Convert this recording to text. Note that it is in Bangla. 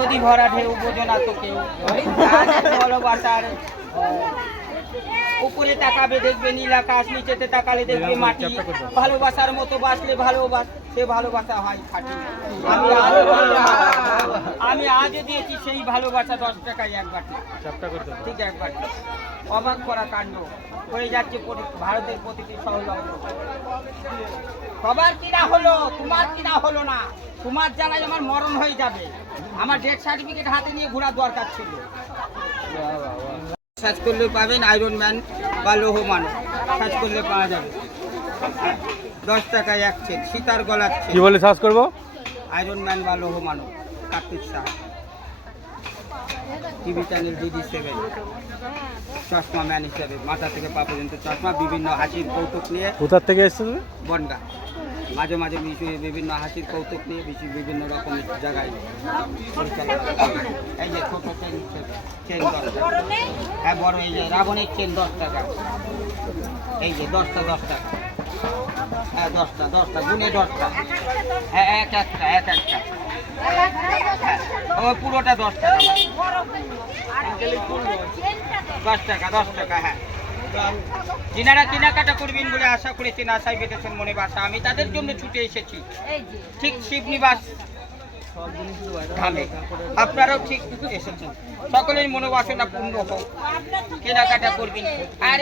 নদী ভরা ঢেউ বোঝো না তো কেউ, ভালোবাসার উপরে তাকাবে দেখবে নীল আকাশ, নিচেতে তাকালে দেখবে মাটি, ভালোবাসার মতো বাসলে সে ভালোবাসা হয় খাঁটি। আমি আজও দিয়েছি সেই ভালোবাসা 10 টাকায় এক বাটি, ঠিক এক বাটি। অবাক করা কাণ্ড হয়ে যাচ্ছে ভারতের প্রতিটি সংলগ্ন। সবার কিনা হলো, তোমার কিনা হলো না। তোমার জ্বালায় আমার মরণ হয়ে যাবে। আমার ডেথ সার্টিফিকেট হাতে নিয়ে ঘোরার দরকার ছিল। সার্চ করলে পাবেন আয়রন ম্যান বা লৌহ মানব, সার্চ করলে পাওয়া যাবে। 10 টাকায় এক সেট সীতার গলার কি বলে সার্চ করবো? আয়রন ম্যান বা লৌহ মানব, Kartik Shah, TV channel DD7, চশমা ম্যান হিসেবে মাথা থেকে পা পর্যন্ত চশমা, বিভিন্ন হাসির কৌতুক নিয়ে। কোথার থেকে এসছো তুমি? বনগা। মাঝে মাঝে বিভিন্ন হাসির কৌতুক নিয়ে বিভিন্ন রকম জায়গায় পরিচালনা। এই যে ছোট চেন 10 টাকা, হ্যাঁ বড় এই যে রাবণের চেন 10 টাকা, এই যে 10টা 10 টাকা, হ্যাঁ 10টা গুনে 10টা, হ্যাঁ এক একটা হ্যাঁ পুরোটা 10 টাকা, 10 টাকা হ্যাঁ। যিনারা কেনাকাটা করবেন বলে আশা করেছেন, আশায় বেঁধেছেন মনে বাসা, আমি তাদের জন্য ছুটে এসেছি ঠিক শিবনিবাস ধামে। আপনারাও ঠিক এসেছেন, সকলের মনোবাসনা পূর্ণ হোক, কেনাকাটা করবেন। আর